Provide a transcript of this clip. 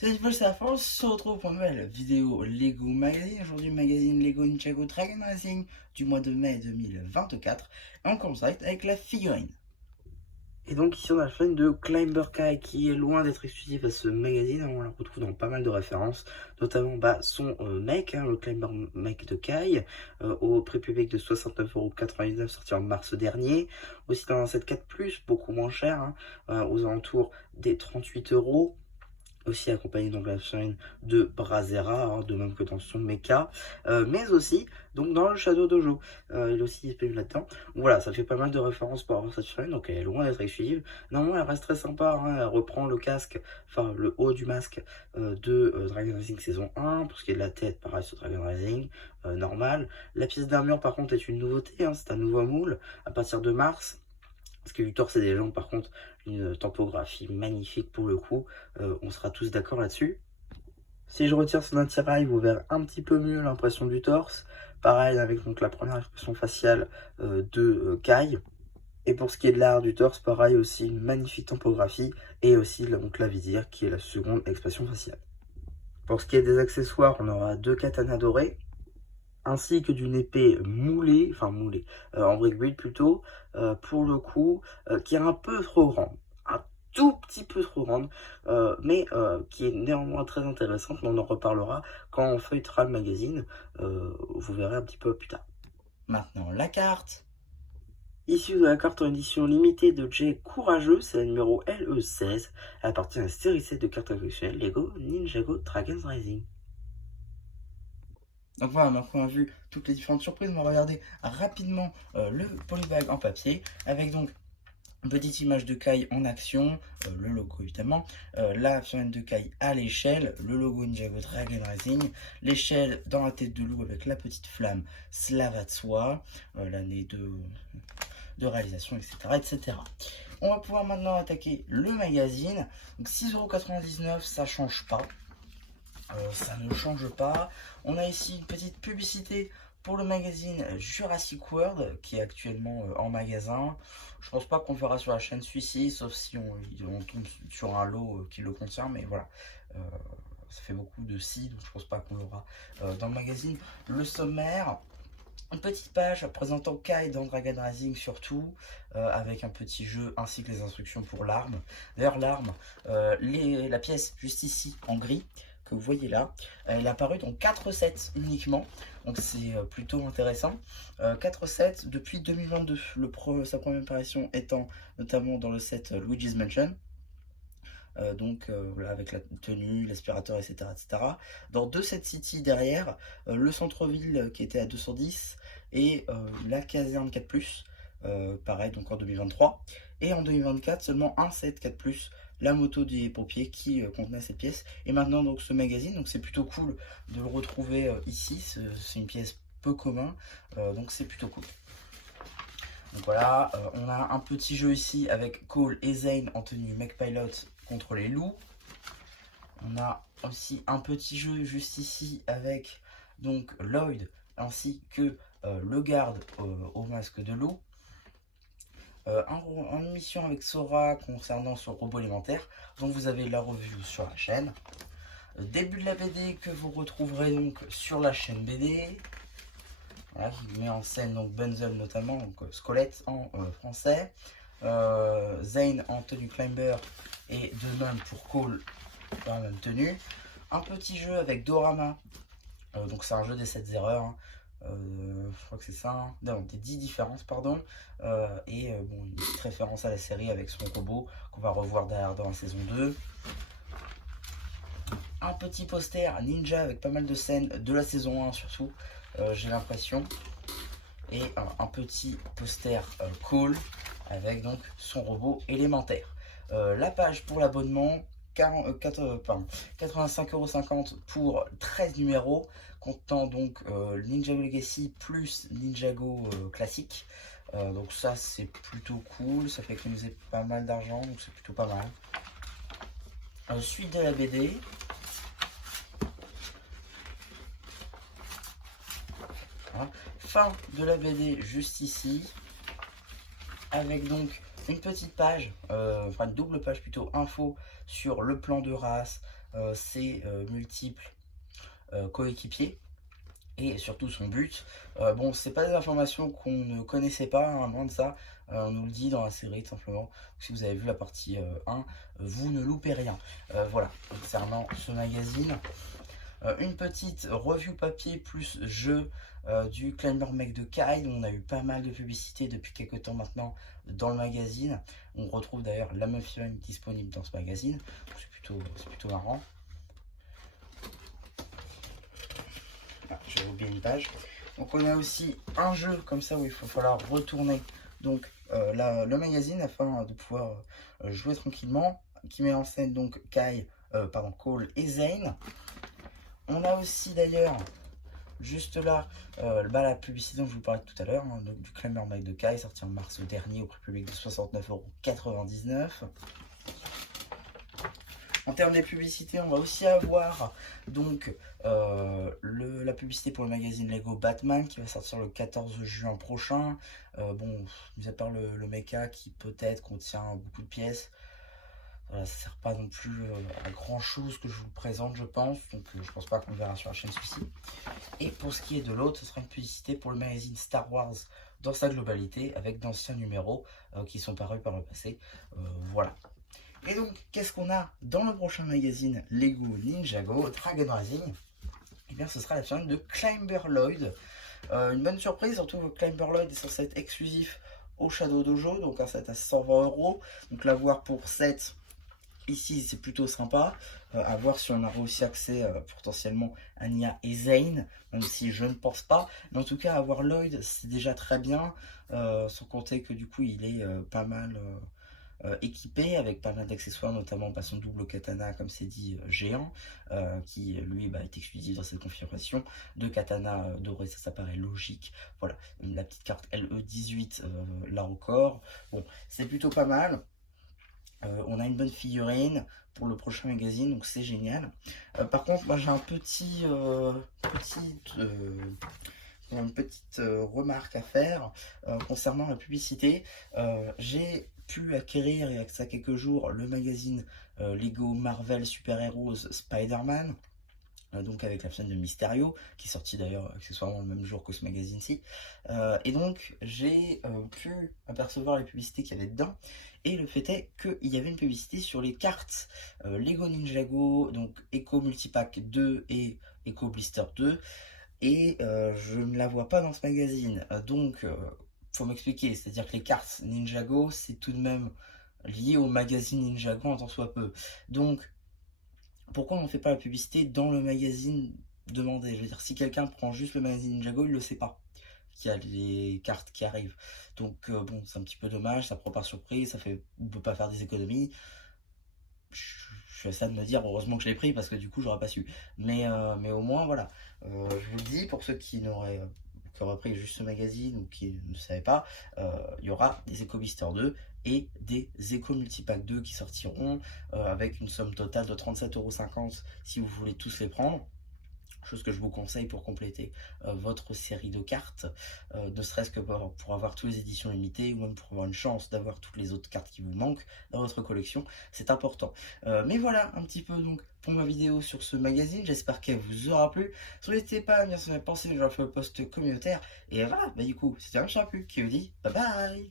C'est Paul Safran, on se retrouve pour une nouvelle vidéo Lego Magazine. Aujourd'hui, magazine Lego Ninjago Dragon Racing du mois de mai 2024. Et on commence direct avec la figurine. Et donc ici on a la figurine de Climber Kai qui est loin d'être exclusive à ce magazine. On la retrouve dans pas mal de références, notamment son mec, le Climber mec de Kai, au prix public de 69,99 € sorti en mars dernier. Aussi dans un set 4+, beaucoup moins cher, aux alentours des 38 €. Aussi accompagné donc la figurine de Brazera, de même que dans son mecha, mais aussi donc dans le Shadow Dojo, il est aussi disponible là-dedans. Voilà, ça fait pas mal de références pour avoir cette figurine, donc elle est loin d'être exclusive. Normalement, elle reste très sympa, elle reprend le casque, enfin le haut du masque de Dragon Rising saison 1, pour ce qui est de la tête, pareil sur Dragon Rising, normal. La pièce d'armure par contre est une nouveauté, c'est un nouveau moule à partir de mars. Ce qui lui torse et des jambes, par contre, une topographie magnifique pour le coup. On sera tous d'accord là-dessus. Si je retire son attirail, vous verrez un petit peu mieux l'impression du torse. Pareil avec donc la première expression faciale de Kai. Et pour ce qui est de l'arrière du torse, pareil aussi une magnifique topographie et aussi donc la visière qui est la seconde expression faciale. Pour ce qui est des accessoires, on aura deux katanas dorés, ainsi que d'une épée moulée, en brick build plutôt, pour le coup, qui est un peu trop grande, un tout petit peu trop grande, mais qui est néanmoins très intéressante, mais on en reparlera quand on feuilletera le magazine, vous verrez un petit peu plus tard. Maintenant, la carte. Issue de la carte en édition limitée de Jay Courageux, c'est la numéro LE16, elle appartient à la série 7 de cartes collectionnelles Lego Ninjago Dragon Rising. Donc voilà, maintenant on a vu toutes les différentes surprises. On va regarder rapidement le polybag en papier avec donc une petite image de Kai en action, le logo évidemment, la figurine de Kai à l'échelle, le logo Ninjago Dragon Rising, l'échelle dans la tête de loup avec la petite flamme, cela va de soi, l'année de réalisation, etc. On va pouvoir maintenant attaquer le magazine. Donc 6,99 €, ça change pas. Ça ne change pas. On a ici une petite publicité pour le magazine Jurassic World qui est actuellement en magasin. Je pense pas qu'on le verra sur la chaîne celui-ci, sauf si on tombe sur un lot qui le contient, mais voilà. Ça fait beaucoup de si, donc je pense pas qu'on l'aura dans le magazine. Le sommaire, une petite page présentant Kai dans Dragon Rising surtout, avec un petit jeu ainsi que les instructions pour l'arme. D'ailleurs l'arme, la pièce juste ici en gris, que vous voyez là, elle est apparue dans 4 sets uniquement, donc c'est plutôt intéressant. 4 sets depuis 2022, sa première apparition étant notamment dans le set Luigi's Mansion. Voilà, avec la tenue, l'aspirateur, etc. Dans 2 sets City derrière, le centre-ville qui était à 210 et la caserne 4+, pareil donc en 2023. Et en 2024, seulement un set 4+, la moto des pompiers qui contenait cette pièce. Et maintenant donc ce magazine, donc c'est plutôt cool de le retrouver ici, c'est une pièce peu commune, donc c'est plutôt cool. Donc voilà, on a un petit jeu ici avec Cole et Zane en tenue Mech Pilot contre les loups. On a aussi un petit jeu juste ici avec donc Lloyd ainsi que le garde au masque de loup. Une mission avec Sora concernant son robot élémentaire. Donc vous avez la revue sur la chaîne. Début de la BD que vous retrouverez donc sur la chaîne BD. Voilà, qui met en scène donc Bunzel notamment, donc Squelette en français. Zane en tenue Climber et de même pour Cole dans la même tenue. Un petit jeu avec Dorama, donc c'est un jeu des 7 erreurs, je crois que c'est ça, non, des 10 différences, pardon, et bon, une petite référence à la série avec son robot qu'on va revoir derrière dans la saison 2. Un petit poster ninja avec pas mal de scènes de la saison 1 surtout, j'ai l'impression, et un petit poster Cole avec donc son robot élémentaire. La page pour l'abonnement, 85,50 € pour 13 numéros, comptant donc Ninjago Legacy plus Ninjago classique. Donc ça c'est plutôt cool, ça fait économiser pas mal d'argent, donc c'est plutôt pas mal. Suite de la BD. Voilà. Fin de la BD juste ici, avec donc une petite page, une double page plutôt, info sur le plan de race, ses multiples coéquipiers et surtout son but. Bon, c'est pas des informations qu'on ne connaissait pas, hein, loin de ça. On nous le dit dans la série, tout simplement. Si vous avez vu la partie 1, vous ne loupez rien. Voilà, concernant ce magazine. Une petite review papier plus jeu du Climber Mech de Kai. On a eu pas mal de publicité depuis quelques temps maintenant dans le magazine. On retrouve d'ailleurs la même figurine disponible dans ce magazine. C'est plutôt marrant. Ah, j'ai oublié une page. Donc on a aussi un jeu comme ça où il faut falloir retourner donc le magazine afin de pouvoir jouer tranquillement, qui met en scène donc Cole et Zane. On a aussi d'ailleurs juste là la publicité dont je vous parlais tout à l'heure, hein, du Climber Mech de Kai, sorti en mars dernier au prix public de 69,99 €. En termes de publicité, on va aussi avoir donc la publicité pour le magazine Lego Batman qui va sortir le 14 juin prochain. Bon, mis à part le mecha qui peut-être contient beaucoup de pièces, ça ne sert pas non plus à grand chose que je vous présente, je pense. Donc je pense pas qu'on le verra sur la chaîne celui-ci. Et pour ce qui est de l'autre, ce sera une publicité pour le magazine Star Wars dans sa globalité avec d'anciens numéros qui sont parus par le passé. Voilà. Et donc, qu'est-ce qu'on a dans le prochain magazine Lego Ninjago Dragon Rising? Et bien, ce sera la figurine de Climber Lloyd. Une bonne surprise, surtout que Climber Lloyd est censé être exclusif au Shadow Dojo, donc un set à 120 €. Donc, l'avoir pour 7 ici, c'est plutôt sympa. À voir si on aura aussi accès potentiellement à Nya et Zane, même si je ne pense pas. Mais en tout cas, avoir Lloyd, c'est déjà très bien, sans compter que du coup, il est pas mal équipé avec pas mal d'accessoires, notamment son double katana, comme c'est dit, géant, qui lui est exclusif dans cette configuration. Deux katanas dorés, ça paraît logique. Voilà, la petite carte LE18 là encore. Bon, c'est plutôt pas mal. On a une bonne figurine pour le prochain magazine, donc c'est génial. Par contre, moi j'ai une petite remarque à faire concernant la publicité. J'ai pu acquérir il y a ça quelques jours le magazine Lego Marvel Super Heroes Spider-Man, donc avec la chaîne de Mysterio, qui est sorti d'ailleurs accessoirement le même jour que ce magazine-ci. Et donc j'ai pu apercevoir les publicités qu'il y avait dedans, et le fait est qu'il y avait une publicité sur les cartes Lego Ninjago, donc Eco Multipack 2 et Eco Blister 2, et je ne la vois pas dans ce magazine. Donc faut m'expliquer, c'est-à-dire que les cartes Ninjago, c'est tout de même lié au magazine Ninjago en tant soit peu. Donc pourquoi on ne fait pas la publicité dans le magazine demandé? Je veux dire, si quelqu'un prend juste le magazine Ninjago, il ne le sait pas qu'il y a les cartes qui arrivent. Donc bon, c'est un petit peu dommage, ça prend par surprise, on ne peut pas faire des économies. Je suis à ça de me dire heureusement que je l'ai pris, parce que du coup j'aurais pas su. Mais au moins voilà, je vous le dis, pour ceux qui auraient pris juste ce magazine ou qui ne savaient pas, il y aura des Eco Blister 2 et des Eco Multipack 2 qui sortiront avec une somme totale de 37,50 € si vous voulez tous les prendre. Chose que je vous conseille pour compléter votre série de cartes, ne serait-ce que pour avoir toutes les éditions limitées, ou même pour avoir une chance d'avoir toutes les autres cartes qui vous manquent dans votre collection, c'est important. Mais voilà un petit peu donc pour ma vidéo sur ce magazine, j'espère qu'elle vous aura plu. N'hésitez pas à me dire ce que vous avez pensé, je leur fais le post communautaire, et voilà, du coup, c'était un champion qui vous dit bye bye.